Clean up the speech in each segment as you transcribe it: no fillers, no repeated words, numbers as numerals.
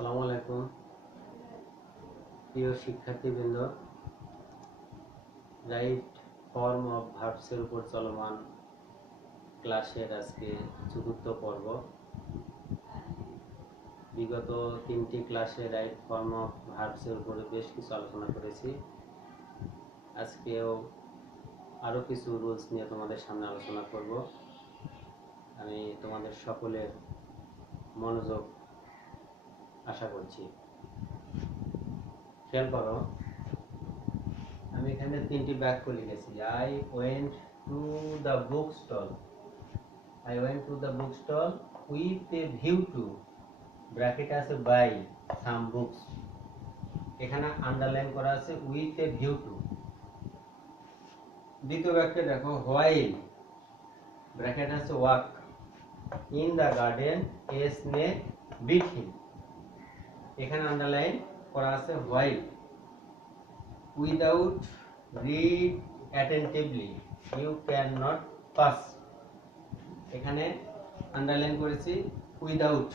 আসসালামু আলাইকুম প্রিয় শিক্ষার্থীবৃন্দ। রাইট ফর্ম অফ ভার্বসের উপর চলমান ক্লাসের আজকে চতুর্থ পর্ব। বিগত 3টি ক্লাসে রাইট ফর্ম অফ ভার্বসের উপরে বেশ কিছু আলোচনা করেছি। আজকেও আরও কিছু রুলস নিয়ে তোমাদের সামনে আলোচনা করব। আমি তোমাদের সকলের মনোযোগ আশা করছি। খেয়াল করো, আমি এখানে 3টি বাক্য লিখেছি। I went to the bookstall with a view to, bracket আছে বাই সাম বুকস, এখানে আন্ডারলাইন করা আছে উইথ এ ভিউ টু। দ্বিতীয় বাক্যে দেখো, while, ব্র্যাকেট আছে walk, in the garden a snake bit him, এখানে আন্ডারলাইন করা আছে while। Without, read attentively, you cannot pass, এখানে আন্ডারলাইন করেছি without.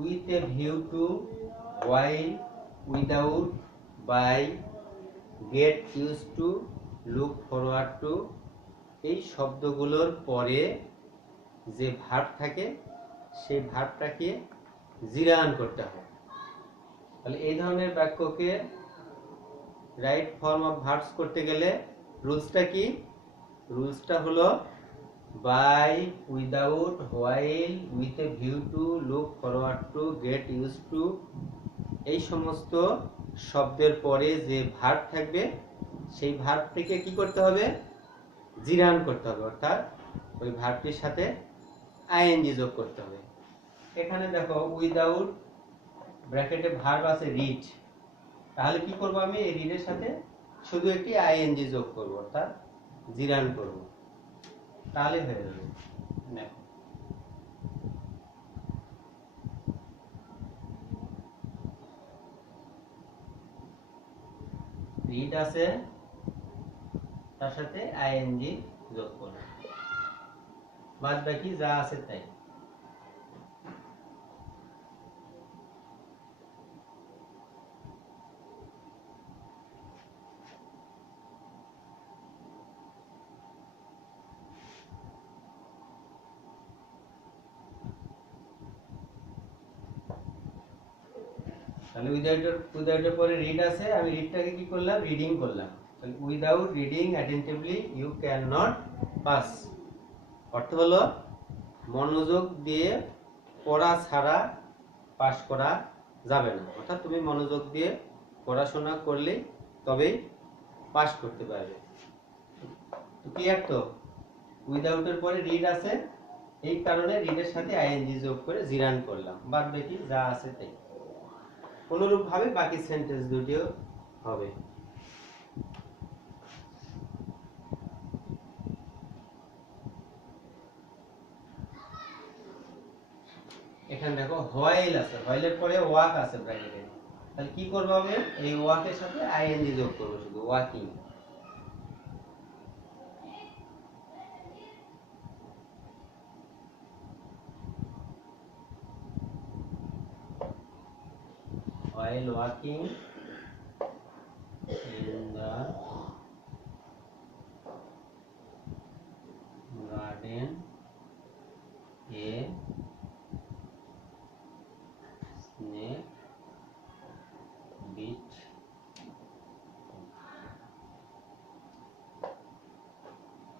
with a view to, while, without, by, get used to, look forward to, এই শব্দগুলোর পরে যে verb থাকে সেই ভার্বটাকে জিরান করতে হয়। তাহলে এই ধরনের বাক্যকে রাইট ফর্ম অফ ভার্বস করতে গেলে রুলসটা কি? রুলসটা হলো by, without, while, with a view to, look forward to, get use to, এই সমস্ত শব্দের পরে যে ভার্ব থাকবে সেই ভার্বটিকে কি করতে হবে? জিরান করতে হবে, অর্থাৎ ওই ভার্বটির সাথে আইএনজি যোগ করতে হবে। এখানে দেখো উইদাউট ব্র্যাকেটে ভার্ব আছে রিড, তাহলে কি করব? আমি এই রিডের সাথে শুধু একটি আইএনজি যোগ করব, অর্থাৎ জিরান করব, তাহলে হয়ে যাবে। দেখো রিড আছে, তার সাথে আইএনজি যোগ করব, বাদ বাকি যা আছে তাই। তাহলে উইদাউটের পরে রিড আছে, আমি রিডটাকে কি করলাম? রিডিং করলাম। তাহলে without reading attentively you can not pass, অর্থ হলো মনোযোগ দিয়ে পড়া ছাড়া পাস করা যাবে না। অর্থাৎ তুমি মনোযোগ দিয়ে পড়াশোনা করলে তবেই পাস করতে পারবে। ক্লিয়ার তো? উইদাউটের পরে রিড আছে, এই কারণে রিডের সাথে আইএনজি যোগ করে জিরান করলাম, বাদ বাকি যা আছে তাই। অনুরূপ ভাবে বাকি সেন্টেন্স দুটিও হবে। এখানে দেখো হোয়াইল আছে, হোয়াইলের পরে ওয়াক আছে ব্র্যাকেটে, তাহলে কি করব? আমি এই ওয়াকের সাথে আইএনজি যোগ করব, শুধু walking. while walking in the garden a snake bit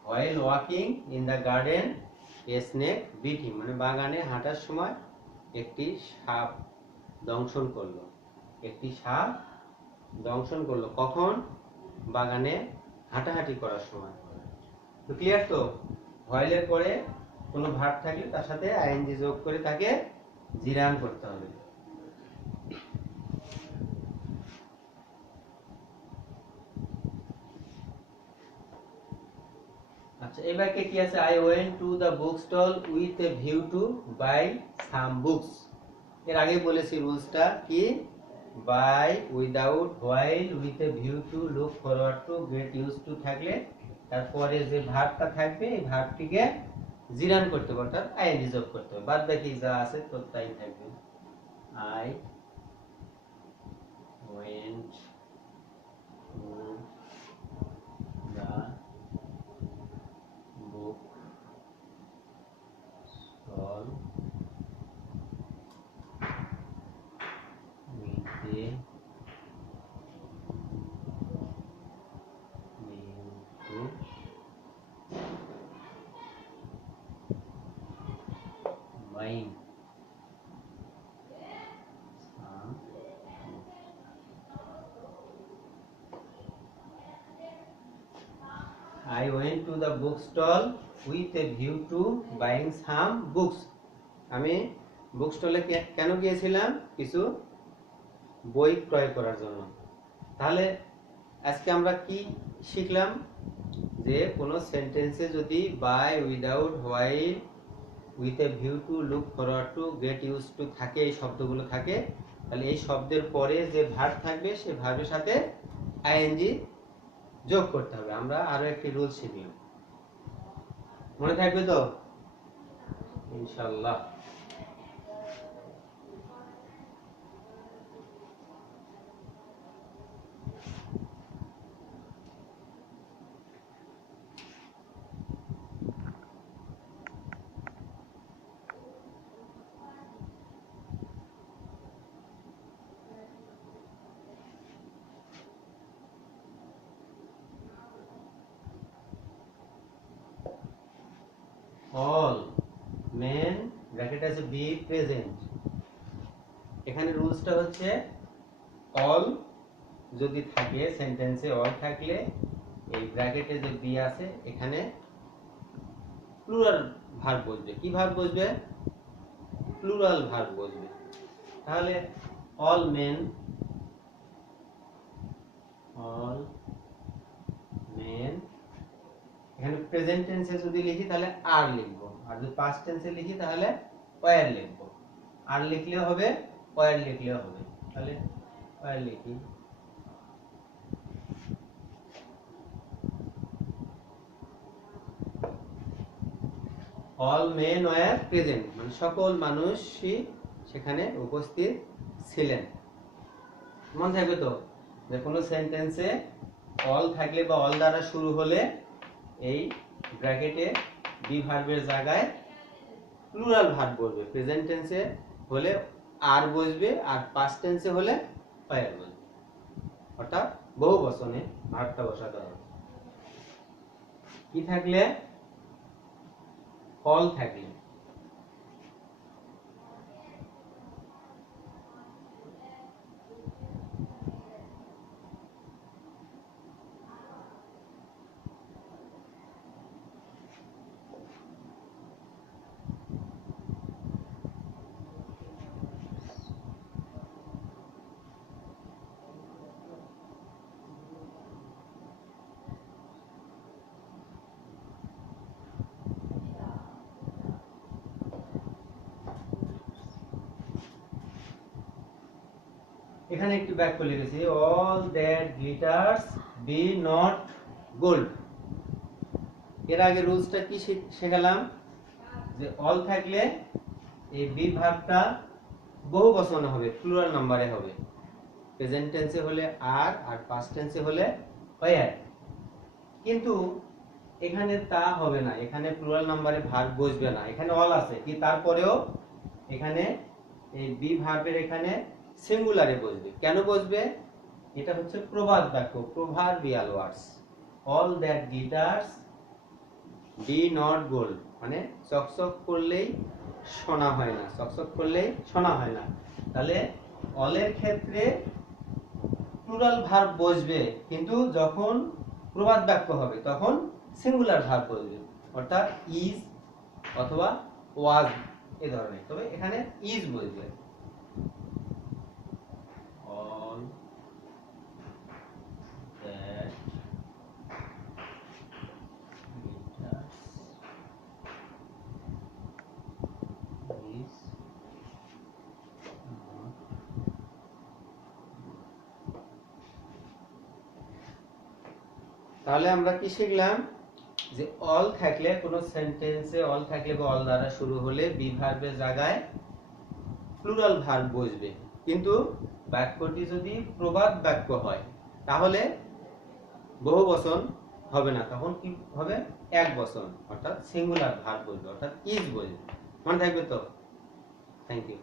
while walking in the garden a snake bit him, মানে বাগানে হাঁটার সময় একটি সাপ দংশন করলো। একটি সাপ দংশন করলো কখন? বাগানে হাঁটাহাঁটি করার সময়। তো ক্লিয়ার তো? হোয়াইলের পরে কোনো ভার্ব থাকলে তার সাথে আইএনজি যোগ করে তাকে জিরান করতে হবে। আচ্ছা, এই বাক্যে কি আছে? I went to the book stall with a view to buy some books. এর আগে বলেছি রুলসটা কি? By, without, while, with a view to, look forward to, get use to থাকলে তারপরে যে ভার্বটা থাকবে এই ভার্বটিকে জিরান করতে হবে, অর্থাৎ আইএনজি যোগ করতে হবে, বাদ বাকি যা আছে তো তাই থাকবে। I went to the book stall with a view to buying some I went to the bookstall with a view to buying some books. আমি বুক স্টলে কেন গিয়েছিলাম? কিছু বই ক্রয় করার জন্য। তাহলে আজকে আমরা কি শিখলাম? যে কোনো সেন্টেন্সে যদি by, without, while, with a view to, look forward to, get use to থাকে, এই শব্দগুলো থাকে, তাহলে এই শব্দের পরে যে ভার্ব থাকবে সেই ভার্বের সাথে আইএনজি যোগ করতে হবে। আমরা আরো একটি রুল শিখলাম, মনে থাকবে তো ইনশাআল্লাহ। অল মেন ব্র্যাকেট আছে বি প্রেজেন্ট। এখানে রুলসটা হচ্ছে অল যদি থাকে সেন্টেন্সে, অল থাকলে এই ব্র্যাকেটে যে বি আছে এখানে প্লুরাল ভার্ব বসবে। কি ভার্ব বসবে? প্লুরাল ভার্ব বসবে। তাহলে অল মেন, অল মেন, এখানে প্রেজেন্ট টেন্সে যদি লিখি তাহলে আর লিখবো, আর যদি পাস্ট টেন্সে লিখি তাহলে ওয়্যার লিখবো। আর লিখলেও হবে, ওয়্যার লিখলেও হবে। তাহলে ওয়্যার লিখি, অল মেন ওয়্যার প্রেজেন্ট, মানে সকল মানুষই সেখানে উপস্থিত ছিলেন। মনে থাকবে তো যে কোনো সেন্টেন্সে অল থাকলে বা অল দ্বারা শুরু হলে এই ব্র্যাকেটে বি ভার্বের জায়গায় প্লুরাল ভার্ব বসবে। প্রেজেন্ট টেন্সে হলে আর বসবে, আর পাস্ট টেন্সে হলে ওয়্যার বসবে, অর্থাৎ বহু বচনে ভার্বটা বসাতে হবে। কি থাকলে? অল থাকলে। এখানে একটি বাক্য লিখেছি, all that glitters be not gold. এর আগে রুলসটা কি শেখালাম? যে অল থাকলে এই বি ভার্বটা বহু বচনে হবে, প্লুরাল নাম্বারে হবে। প্রেজেন্ট টেন্সে হলে আর, আর পাস্ট টেন্সে হলে ওয়্যার। কিন্তু এখানে তা হবে না, এখানে প্লুরাল নাম্বারে ভার্ব বসবে না। এখানে অল আছে কি, তারপরেও এখানে এই বি ভার্বের এখানে সিঙ্গুলারে বসবে। কেন বসবে? এটা হচ্ছে প্রবাদ বাক্য, proverbial words. All that glitters be not gold, মানে চকচক করলেই সোনা হয় না, চকচক করলেই সোনা হয় না। তাহলে অলের ক্ষেত্রে প্লুরাল ভার্ব বসবে, কিন্তু যখন প্রবাদ বাক্য হবে তখন সিঙ্গুলার ভার্ব বসবে, অর্থাৎ ইজ অথবা ওয়াজ এ ধরনের। তবে এখানে ইজ বসবে। অল দ্যাট তাহলে আমরা কি শিখলাম? যে অল থাকলে কোনো সেন্টেন্সে অল থাকলে বা অল দ্বারা শুরু হলে বি ভার্বের জায়গায় প্লুরাল ভার্ব বসবে, কিন্তু বাক্যটি যদি প্রবাদ বাক্য হয় তাহলে বহু বচন হবে না, তখন কি হবে এক বচন, অর্থাৎ সিঙ্গুলার ভার্ব বলবে, অর্থাৎ ইজ বলবে। মনে থাকবে তো? Thank you.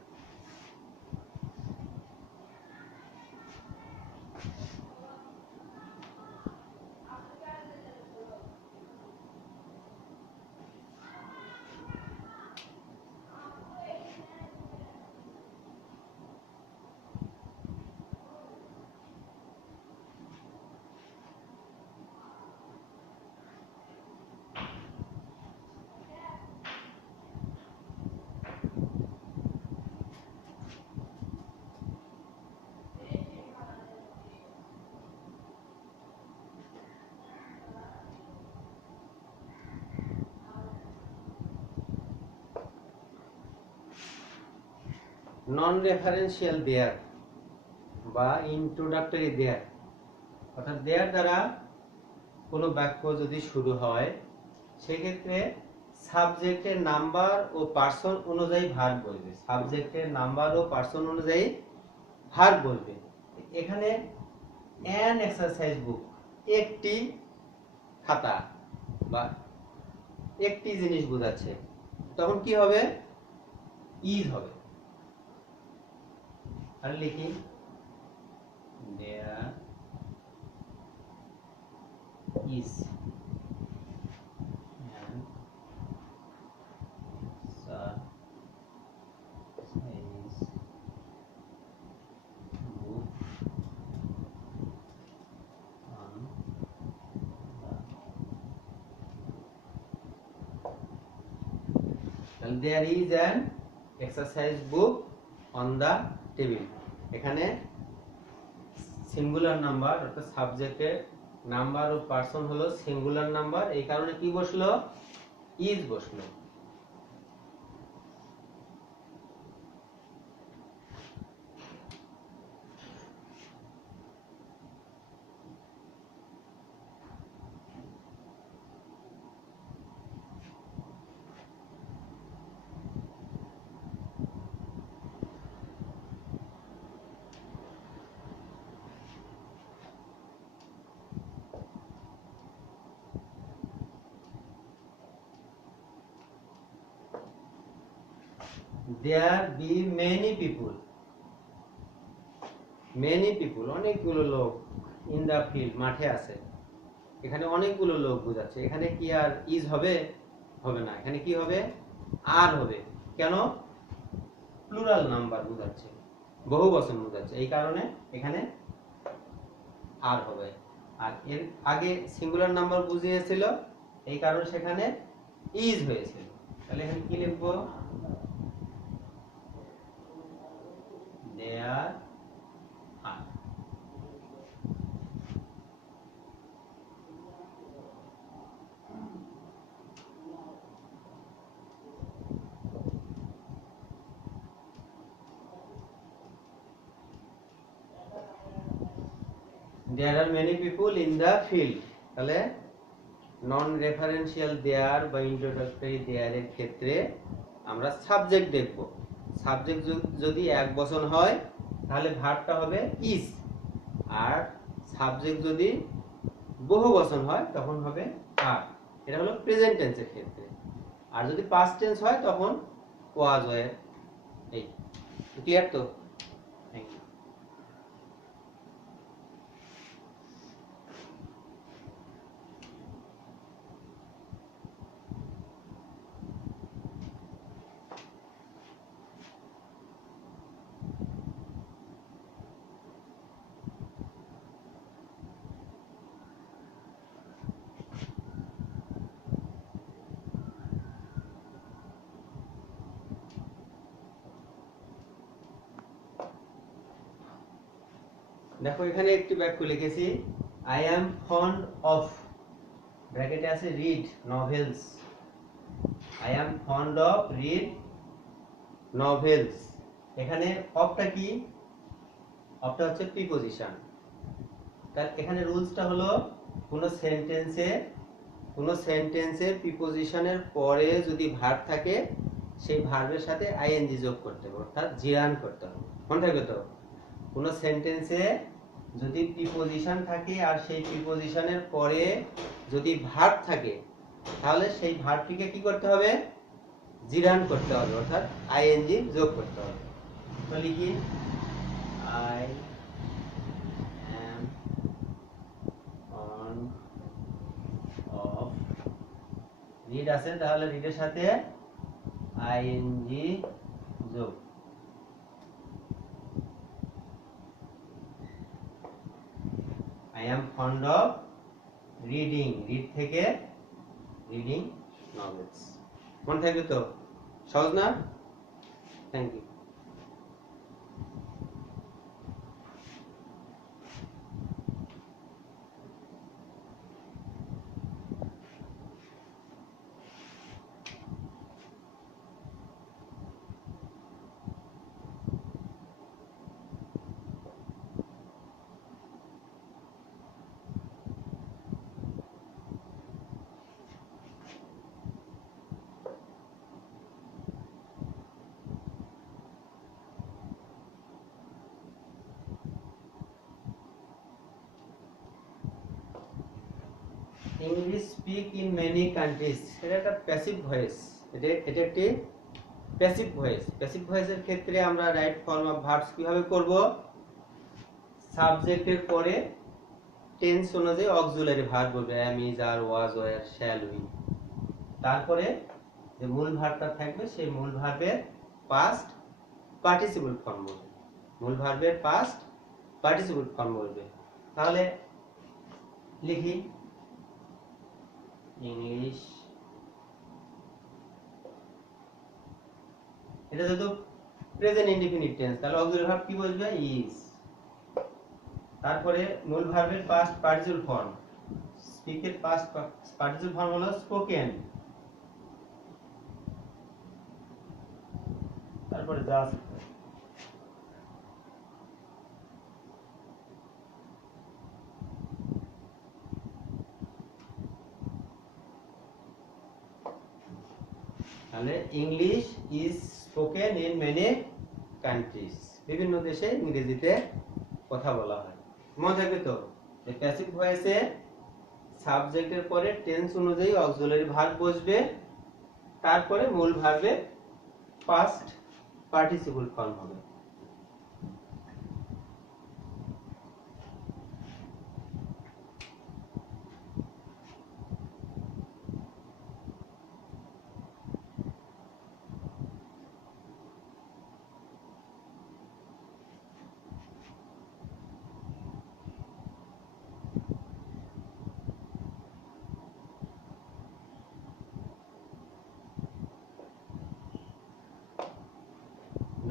Non referential there বা ইন্ট্রোডাক্টরি দেয়ার, অর্থাৎ দেয়ার দ্বারা কোনো বাক্য যদি শুরু হয় সেক্ষেত্রে সাবজেক্টের নাম্বার ও পার্সন অনুযায়ী ভার্ব বলবে, সাবজেক্টের নাম্বার ও পার্সন অনুযায়ী ভার্ব বলবে। এখানে অ্যান এক্সারসাইজ বুক, একটি খাতা বা একটি জিনিস বোঝাচ্ছে, তখন কি হবে ইজ হবে। আর লিখি there is an exercise book on the, there is an exercise book on the table। এখানে সিঙ্গুলার নাম্বার অর্থাৎ সাবজেক্টের নাম্বার ও পার্সন হলো সিঙ্গুলার নাম্বার, এই কারণে কি বসলো ইজ বসলো। There be many people, many people অনেকগুলো লোক in the field মাঠে আছে, এখানে অনেকগুলো লোক বোঝাচ্ছে, এখানে কি আর ইজ হবে? হবে না, এখানে কি হবে আর হবে। কেন? প্লুরাল নাম্বার বোঝাচ্ছে, বহু বচন বোঝাচ্ছে, এই কারণে এখানে আর হবে। আর এর আগে সিঙ্গুলার নাম্বার বুঝিয়েছিল, এই কারণে সেখানে ইজ হয়েছিল। তাহলে এখানে কি লিখবো? দেয়ার আর। There are many people in the field। তাহলে নন রেফারেন্সিয়াল দেয়ার বা ইন্ট্রোডাক্টরি দেয়ারের ক্ষেত্রে আমরা সাবজেক্ট দেখব। সাবজেক্ট যদি এক বচন হয় তাহলে ভার্বটা হবে ইজ, আর সাবজেক্ট যদি বহু বচন হয় তখন হবে আর। এটা হলো প্রেজেন্ট টেন্সের ক্ষেত্রে। আর যদি পাস্ট টেন্স হয় তখন ওয়াজ হয়। এই ক্লিয়ার তো? Thank you. দেখো এখানে একটি বাক্য লিখেছি, আই অ্যাম ফন্ড অফ, ব্র্যাকেটে আছে read novels. I am fond of read novels. এখানে অফটা কি? অফটা হচ্ছে প্রিপজিশন। তার এখানে রুলসটা হলো কোন সেন্টেন্সে কোনো সেন্টেন্সে প্রিপোজিশনের পরে যদি ভার্ব থাকে সেই ভার্বের সাথে আইএনজি যোগ করতে হবে, অর্থাৎ জিরান করতে হবে। মনে থাকবে তো? কোনো সেন্টেন্সে যদি প্রিপোজিশন থাকে আর সেই প্রিপোজিশনের পরে যদি ভার্ব থাকে তাহলে সেই ভার্বটিকে কি করতে হবে? জিরান করতে হবে, অর্থাৎ আইএনজি যোগ করতে হবে। তো লিখি I am on of, read আছে তাহলে রিডের সাথে আইএনজি যোগ। I am fond of reading, read থেকে রিডিং নভেলস। মনে থাকবে তো? সহজ না? Thank you. English speak in many countries, এটা একটা প্যাসিভ ভয়েস। এটা একটি প্যাসিভ ভয়েস। প্যাসিভ ভয়েসের ক্ষেত্রে আমরা রাইট ফর্ম অফ ভার্বস কিভাবে করব? সাবজেক্টের পরে টেন্স অনুযায়ী অক্সিলারি ভার্ব বলবে, am, is, are, was, were, shall, will. তারপরে যে মূল ভার্বটা থাকবে সেই মূল ভার্বের পাস্ট পার্টিসিপল ফর্ম বলবে। মূল ভার্বের পাস্ট পার্টিসিপল ফর্ম বলবে। তাহলে লিখি ইংলিশ, এটা যেহেতু প্রেজেন্ট ইনডিফিনিট টেন্স তাহলে অক্সিলারি ভার্ব কি বসবে? ইজ। তারপরে মূল ভার্বের পাস্ট পার্টিসিপল ফর্ম, স্পিকের পাস্ট পার্টিসিপল ফর্ম হলো স্পোকেন। তারপরে জাস্ট, তাহলে English is spoken in many countries, বিভিন্ন দেশে ইংরেজিতে কথা বলা হয়। মনে থাকবে তো? প্যাসিভ ভয়েসে সাবজেক্টের পরে টেন্স অনুযায়ী অক্সিলারি ভার্ব বসবে, তারপরে মূল ভার্বে পাস্ট পার্টিসিপল ফর্ম হবে।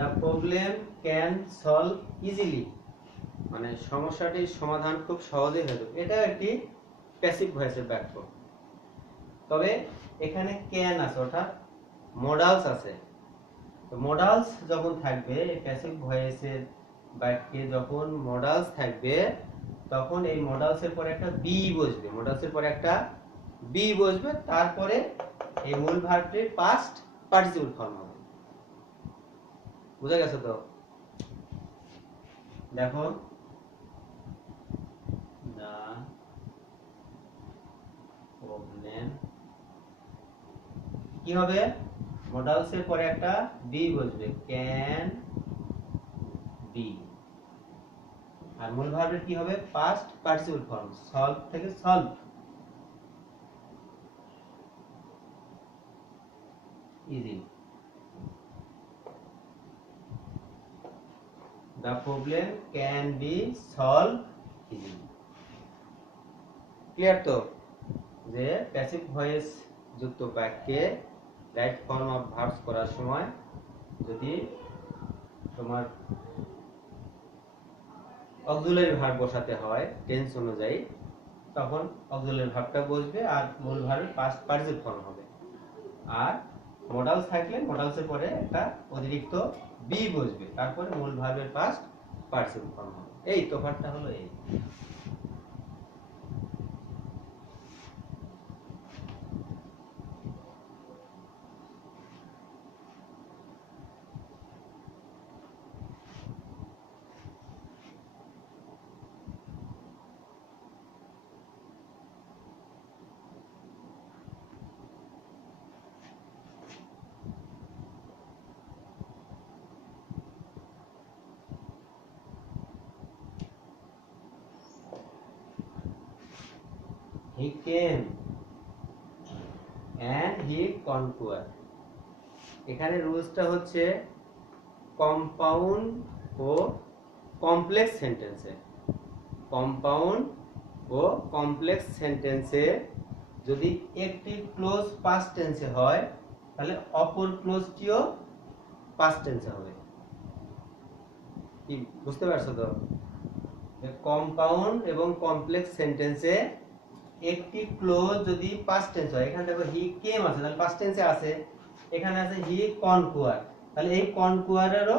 The problem can solve easily, মানে সমস্যাটির সমাধান খুব সহজেই হয়ে যাবে। এটা একটি প্যাসিভ ভয়েসের বাক্য। তবে এখানে ক্যান আছে, অর্থাৎ মডালস আছে। তো মডালস যখন থাকবে এই প্যাসিভ ভয়েসের বাক্যে, যখন মডালস থাকবে তখন এই মডালসের পরে একটা বি বসবে, মডালসের পরে একটা বি বসবে, তারপরে এই মূল ভার্বটির পাস্ট পার্টিসিপল ফর্ম হবে। বুঝা গেছে তো? দেখো, দা প্রবলেম কি হবে? মডালসের পরে একটা বি বসবে, ক্যান বি। আর মূল ভার্বের কি হবে? পাস্ট পার্টিসিপল ফর্ম, সলভ থেকে solve, easy. The problem can be solved easily. Clear তো? যে প্যাসিভ ভয়েস যুক্ত বাক্যে রাইট ফর্ম অফ ভার্বস করার সময় যদি তোমার অক্সিলারি ভার্ব বসাতে হয় টেন্স অনুযায়ী, তখন অক্সিলারি ভার্বটা বসবে আর মূল ভার্বের পাস্ট পার্টিসিপল ফর্ম হবে। আর মডালস থাকলে মডালসের পরে একটা অতিরিক্ত বি বসবে, তারপরে মূল ভার্বের পাস্ট পার্টিসিপল ফর্ম হবে। এই তফাৎটা হলো এই। হি কেম অ্যান্ড হি কনকুয়ার। এখানে রুলসটা হচ্ছে কম্পাউন্ড ও কমপ্লেক্স সেন্টেন্সে। কম্পাউন্ড ও কমপ্লেক্স সেন্টেন্সে যদি একটি ক্লোজ পাস্ট টেন্সে হয় তাহলে অপর ক্লোজটিও পাস্ট টেন্সে হবে। কি বুঝতে পারছো তো? কম্পাউন্ড এবং কমপ্লেক্স সেন্টেন্সে একটি ক্লোজ যদি পাস্ট টেন্স হয়, এখানে দেখো হি কেম আছে তাহলে পাস্ট টেন্সে আছে, এখানে আছে হি কনকুয়ার, তাহলে এই কনকুয়ারেরও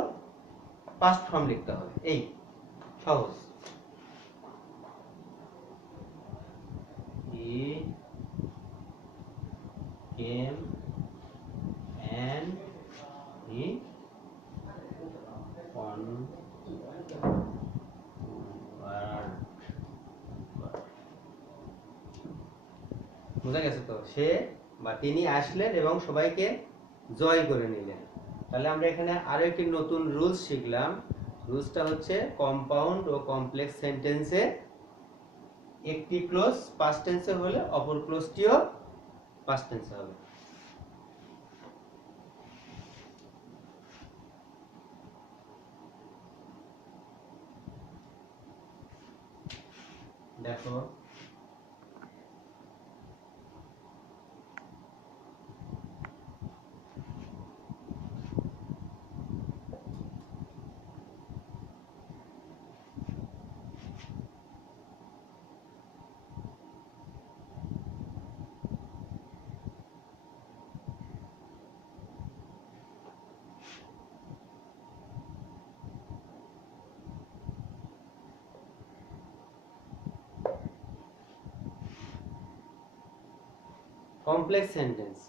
পাস্ট ফর্ম লিখতে হবে। এই সহজ। হি কেম and he বুঝা গেছে তো? সে বা তিনি আসলেন এবং সবাইকে জয় করে নিলেন। তাহলে আমরা এখানে আরো একটি নতুন রুলস শিখলাম। রুলসটা হচ্ছে কম্পাউন্ড ও কমপ্লেক্স সেন্টেন্সে একটি ক্লোজ পাস্ট টেন্সে হলে অপর ক্লোজটিও পাস্ট টেন্সে হবে। দেখো complex sentence.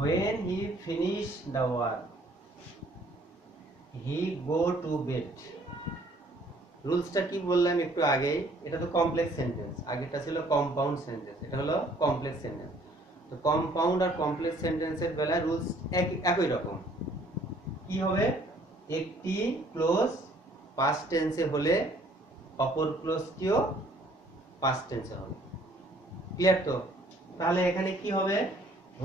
When he finished the work, he go to bed. রুলসটা কি বললাম একটু আগেই, এটা তো কমপ্লেক্স সেন্টেন্স, আগেরটা ছিল কম্পাউন্ড সেন্টেন্স, এটা হলো কমপ্লেক্স সেন্টেন্স। তো কম্পাউন্ড আর কমপ্লেক্স সেন্টেন্সের বেলায় রুলস একই রকম। কি হবে? একটি ক্লোজ পাস্ট টেন্সে হলে অপর ক্লোজটিও পাস্ট টেন্সে হবে। ক্লিয়ার তো? তাহলে এখানে কি হবে?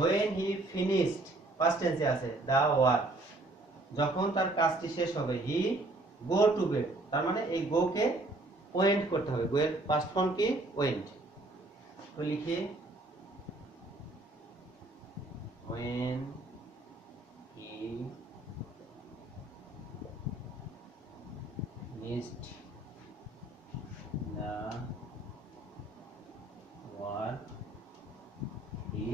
when he finished পাস্ট টেন্সে আছে the work, যখন তার কাজটি শেষ হবে he go to bed, তার মানে এই go কে ওয়েন্ট করতে হবে। go এর পাস্ট ফর্ম কি? ওয়েন্ট। তো লিখি when he finished the work he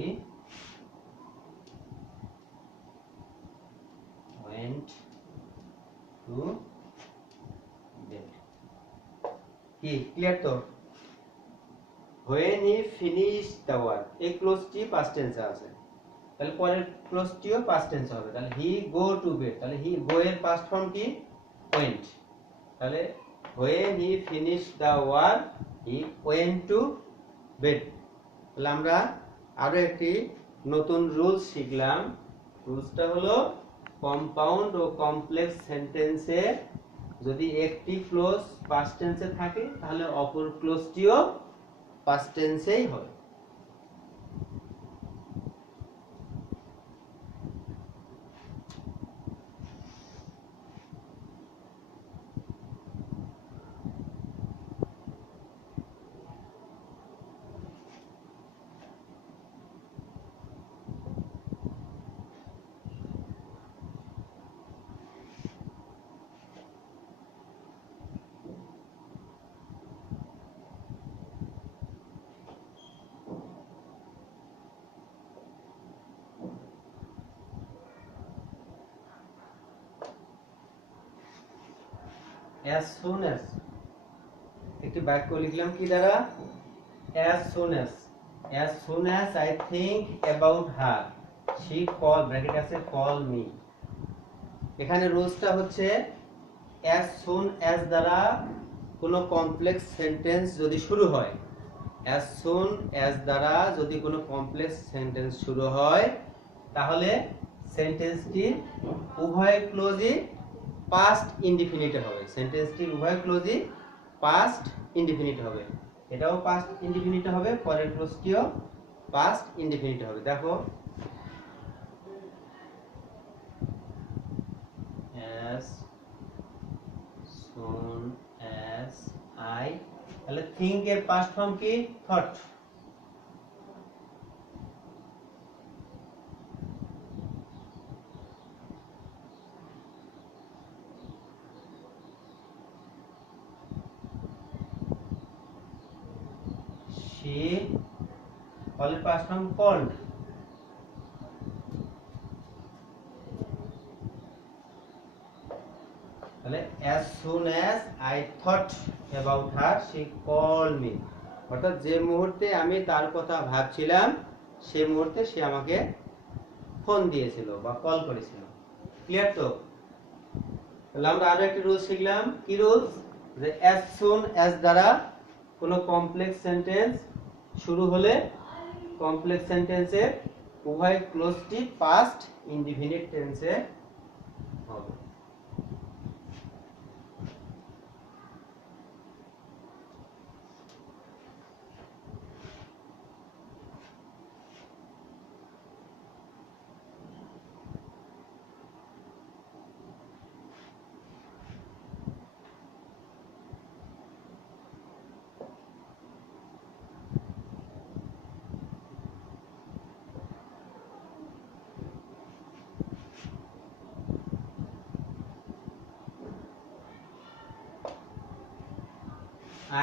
went to bed. কি ক্লিয়ার তো? when he finished the work, এই ক্লোজটি পাস্ট টেন্সে আছে, তাহলে পরের ক্লোজটিও পাস্ট টেন্সে হবে। তাহলে he go to bed, তাহলে he go এর পাস্ট ফর্ম কি? went। তাহলে when he finished the work he went to bed। তাহলে আমরা আরো একটি নতুন রুলস শিখলাম। রুলসটা হলো কম্পাউন্ড ও কমপ্লেক্স সেন্টেন্সে যদি একটি ক্লোজ পাস্ট টেন্সে থাকে তাহলে অপর ক্লোজটিও পাস্ট টেন্সেই হবে। as soon as একটি বাক্য লিখলাম কি দ্বারা? as soon as I think about her she call bracket আছে call me। এখানে রুলসটা হচ্ছে as soon as দ্বারা কোনো কমপ্লেক্স সেন্টেন্স যদি শুরু হয়, as soon as দ্বারা যদি কোনো কমপ্লেক্স সেন্টেন্স শুরু হয় তাহলে সেন্টেন্সটির উভয় ক্লোজই পাস্ট ইনডিফিনিট হবে। সেন্টেন্সটির উভয় ক্লোজই পাস্ট ইনডিফিনিট হবে। এটাও পাস্ট ইনডিফিনিট হবে, পরের ক্লোজটিও পাস্ট ইনডিফিনিট হবে। দেখো as soon as I, তাহলে think এর পাস্ট ফর্ম কি? thought। she, call এর পাস্ট ফর্ম called। তাহলে as soon as I thought about her she called me, অর্থাৎ যে মুহূর্তে আমি তার কথা ভাবছিলাম সেই মুহূর্তে সে আমাকে ফোন দিয়েছিল বা কল করেছিল। ক্লিয়ার তো? তাহলে আমরা আরো একটা রুল শিখলাম। কি রুল? যে as soon as দ্বারা কোনো কমপ্লেক্স সেন্টেন্স শুরু হলে কমপ্লেক্স সেন্টেন্সের উভয় ক্লোজটি পাস্ট ইনডিফিনিট টেন্সে হবে।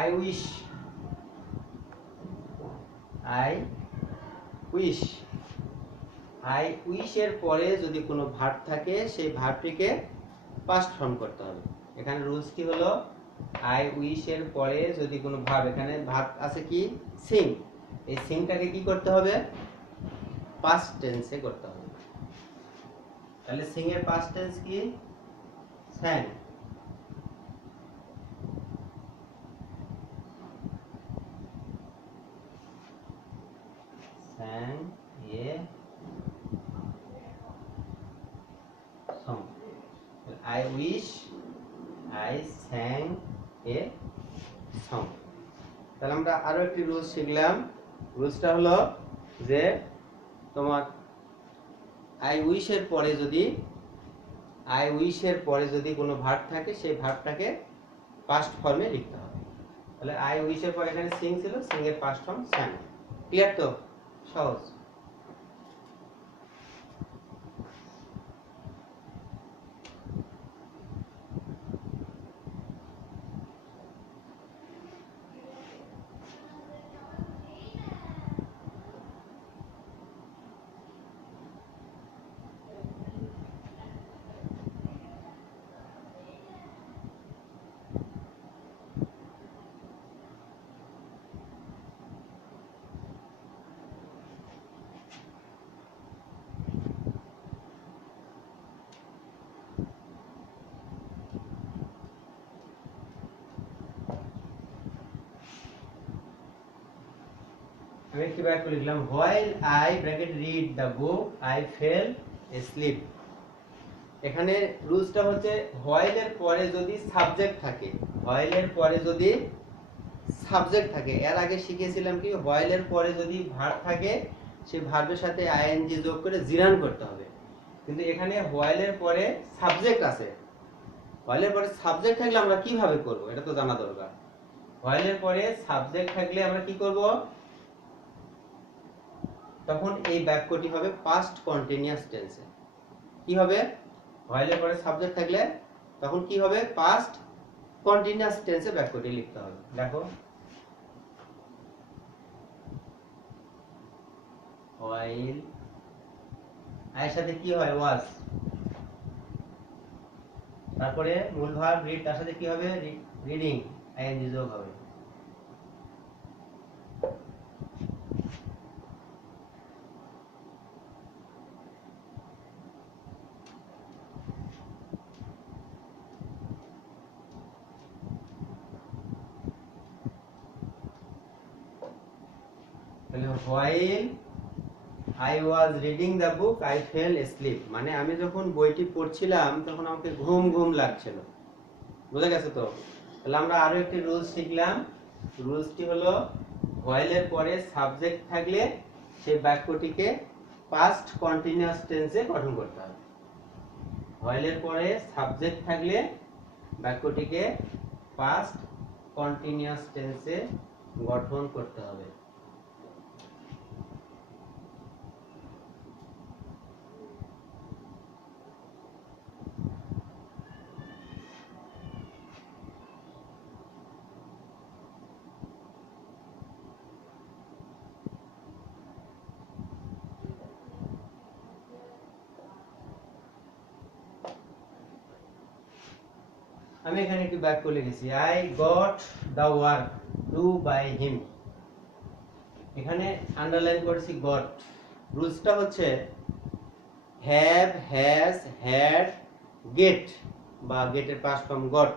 I wish, I wish, I wish এর পরে যদি কোনো ভার্ব থাকে সেই ভার্বটিকে পাস্ট ফর্ম করতে হবে। এখানে রুলস কি হলো? I wish এর পরে যদি কোনো ভার্ব, এখানে ভার্ব আছে কি? sing, এই সিংটাকে কি করতে হবে? পাস্ট টেন্সে করতে হবে। তাহলে সিং এর পাস্ট টেন্স কি? sang। sang a song। I wish I sang a song। তাহলে আমরা আরো একটি রুলস শিখলাম। রুলসটা হলো যে তোমার I wish এর পরে যদি কোনো ভার্ব থাকে সেই ভার্বটাকে পাস্ট ফর্মে লিখতে হবে। তাহলে I wish এর পরে এখানে sing ছিল, sing এর পাস্ট ফর্ম sang। ক্লিয়ার তো? সহজ। আমি একটি বাক্য লিখলাম, while I bracket read the book I fell asleep। এখানে রুলসটা হচ্ছে while এর পরে যদি সাবজেক্ট থাকে, while এর পরে যদি সাবজেক্ট থাকে, এর আগে শিখেছিলাম কি while এর পরে যদি ভার্ব থাকে সেই ভার্বের সাথে ing যোগ করে জিরান করতে হবে। কিন্তু এখানে while এর পরে সাবজেক্ট আছে, while এর পরে সাবজেক্ট থাকলে আমরা কিভাবে করব এটা তো জানা দরকার। while এর পরে সাবজেক্ট থাকলে আমরা কি করব? তখন এই বাক্যটি হবে পাস্ট কন্টিনিউয়াস টেন্সে। কি হবে? while এর পরে সাবজেক্ট থাকলে তখন কি হবে? পাস্ট কন্টিনিউয়াস টেন্সে বাক্যটি লিখতে হবে। দেখো while এর সাথে কি হয়? was, তারপরে মূল ভার্ব রিড, তার সাথে কি হবে? রিডিং, ing যোগ হবে। while I was reading the book I fell asleep, মানে আমি যখন বইটি পড়ছিলাম তখন আমাকে ঘুম ঘুম লাগছিল। বুঝা গেছে তো? তাহলে আমরা আরো একটি রুল শিখলাম। রুলসটি হলো ভয়েলের পরে সাবজেক্ট থাকলে সেই বাক্যটিকে পাস্ট কন্টিনিউয়াস টেন্সে গঠন করতে হবে। ভয়েলের পরে সাবজেক্ট থাকলে বাক্যটিকে পাস্ট কন্টিনিউয়াস টেন্সে গঠন করতে হবে। আমি এখানে একটি বাক্য লিখেছি, I got the work do by him. এখানে আন্ডারলাইন করেছি গট। রুলসটা হচ্ছে হ্যাভ, হ্যাজ, হ্যাড, গেট বা গেটের পাস্ট ফর্ম গট,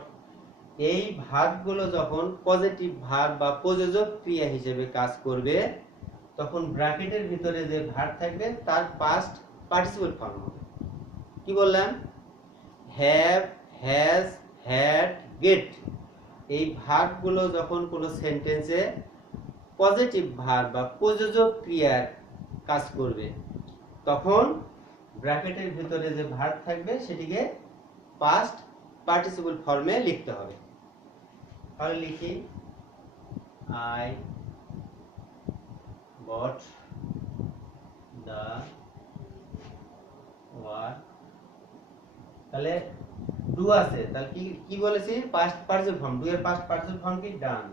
এই ভার্বগুলো যখন পজিটিভ ভার্ব বা প্রযোজক ক্রিয়া হিসেবে কাজ করবে তখন ব্র্যাকেটের ভিতরে যে ভার্ব থাকবে তার পাস্ট পার্টিসিপল ফর্ম হবে। কি বললাম? হ্যাভ, হ্যাজ, হ্যাড, গেট, এই ভার্বগুলো যখন কোনো সেন্টেন্সে পজিটিভ ভার্ব বা প্রযোজক ক্রিয়ার কাজ করবে তখন ব্র্যাকেটের ভিতরে যে ভার্ব থাকবে সেটিকে পাস্ট পার্টিসিপল ফর্মে লিখতে হবে। তাহলে লিখি, আই গট দ্য ওয়ার্ক। তাহলে ডু আছে, তাহলে কি কি বলেছি? Past participle form. ডু এর পাস্ট পার্টিসিপল ফর্ম কি? ডান।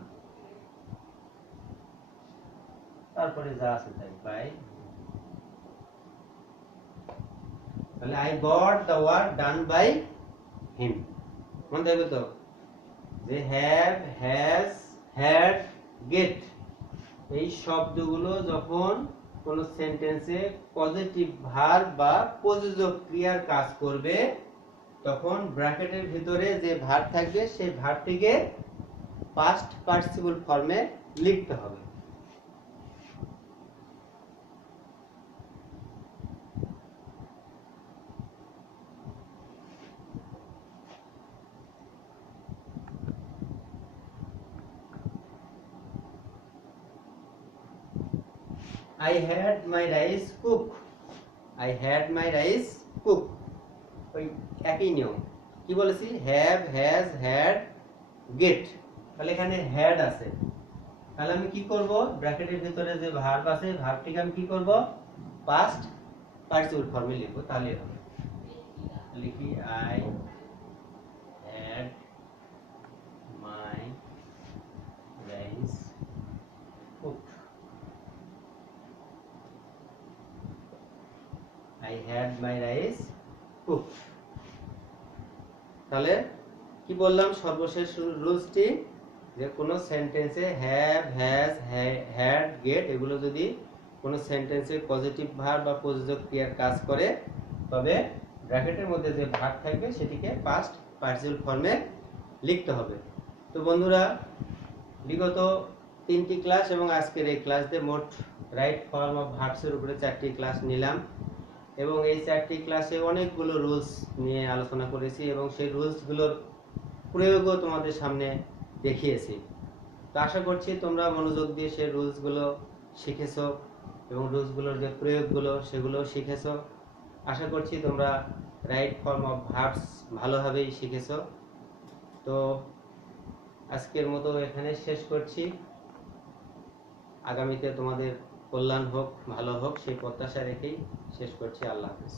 তারপরে যা আছে তাই বাই। তাহলে I got the work done by him. মনে থাকবে তো যে হ্যাভ, হ্যাজ, হ্যাড, গেট এই শব্দগুলো যখন কোন সেন্টেন্সে পজিটিভ ভার্ব বা প্রযোজক ক্রিয়ার কাজ করবে তখন ব্র্যাকেটের ভিতরে যে ভার্ব থাকবে সেই ভার্বটিকে পাস্ট পার্টিসিপল ফর্মে লিখতে হবে। I had my rice cook. I had my rice cook. ওই একই নিয়ম। কি বলেছি? Have, has, had, get. তাহলে এখানে হ্যাড আছে, তাহলে আমি কি করব? ব্র্যাকেটের ভিতরে যে ভার্ব আছে ভার্বটিকে আমি কি করব? পাস্ট পার্টিসিপল ফর্মে লিখব, তাহলে হবে। লিখি, I had my rice cooked. I had my rice cooked. তাহলে কি বললাম? সর্বশেষ রুলসটি যে কোনো সেন্টেন্সে হ্যাভ, হ্যাজ, হ্যাড, গেট এগুলো যদি কোনো সেন্টেন্সে পজিটিভ ভার্ব বা প্রযোজক ক্রিয়ার কাজ করে তবে ব্র্যাকেটের মধ্যে যে ভার্ব থাকবে সেটিকে পাস্ট পার্টিসিপল ফর্মে লিখতে হবে। তো বন্ধুরা, বিগত 3টি ক্লাস এবং আজকের এই ক্লাস দিয়ে মোট রাইট ফর্ম অফ ভার্বসের উপরে 4টি ক্লাস নিলাম এবং এই 4টি ক্লাসে অনেকগুলো রুলস নিয়ে আলোচনা করেছি এবং সেই রুলসগুলোর প্রয়োগও তোমাদের সামনে দেখিয়েছি। তো আশা করছি তোমরা মনোযোগ দিয়ে সেই রুলসগুলো শিখেছো এবং রুলসগুলোর যে প্রয়োগগুলো সেগুলো শিখেছো। আশা করছি তোমরা রাইট ফর্ম অফ ভার্বস ভালোভাবেই শিখেছো। তো আজকের মতো এখানে শেষ করছি। আগামীতে তোমাদের কল্যাণ হোক, ভালো হোক সেই প্রত্যাশা রেখেই শেষ করছি। আল্লাহ হাফেজ।